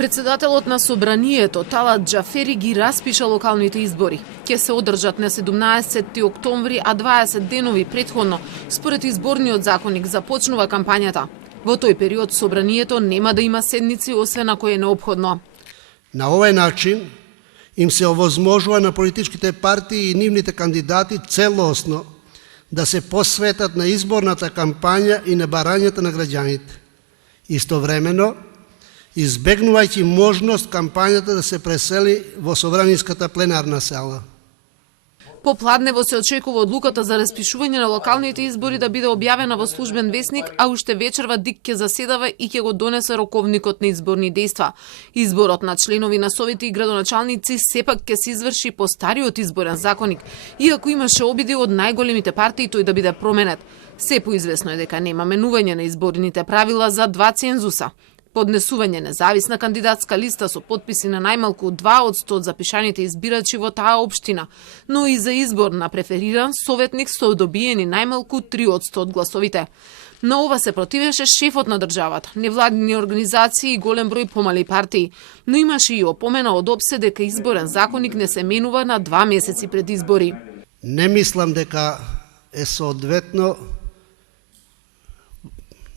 Председателот на Собранието Талат Џафери ги распиша локалните избори. Ке се одржат на 17 октомври, а 20 денови претходно, според изборниот законник, започнува кампањата. Во тој период Собранието нема да има седници, освен ако е неопходно. На овој начин им се овозможува на политичките партии и нивните кандидати целосно да се посветат на изборната кампања и на барањата на граѓаните. Истовремено, избегнувајќи можност кампањата да се пресели во Собраниската пленарна сала. Попладнево се очекува одлуката за распишување на локалните избори да биде објавена во службен весник, а уште вечерва ДИК ќе заседава и ќе го донесе роковникот на изборни дејства. Изборот на членови на совети и градоначалници сепак ќе се изврши по стариот изборен законник, иако имаше обиди од најголемите партии тој да биде променет. Се поизвестно е дека нема менување на изборните правила за 2 цензуса. Поднесување независна кандидатска листа со подписи на најмалку 2% од запишаните избирачи во таа општина, но и за избор на префериран советник со добиени најмалку 3% од гласовите. На ова се противеше шефот на државата, невладини организации и голем број помали партии, но имаше и опомена од ОПСЕ дека изборен законник не се менува на 2 месеци пред избори. Не мислам дека е соодветно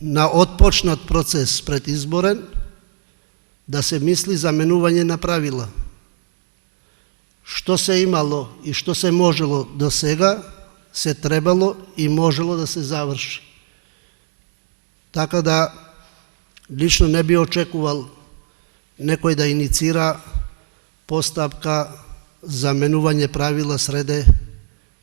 на отпочнат процес предизборен да се мисли за менување на правила. Што се имало и што се можело до сега, се требало и можело да се заврши. Така да, лично не би очекувал некој да иницира постапка за менување правила среде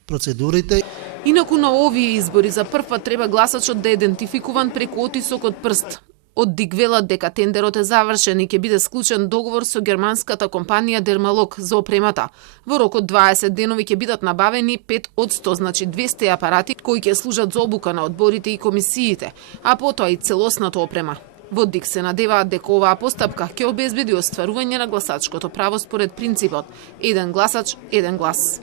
процедурите. Инаку на овие избори за прв пат треба гласачот да е идентификуван преку отисок од прст. Од ДИК велат дека тендерот е завршен и ќе биде склучен договор со германската компанија Дермалог за опремата. Во рок од 20 денови ќе бидат набавени 5%, значи 200 апарати кои ќе служат за обука на одборите и комисиите, а потоа и целосната опрема. Во ДИК се надеваат дека оваа постапка ќе обезбеди остварување на гласачкото право според принципот еден гласач, еден глас.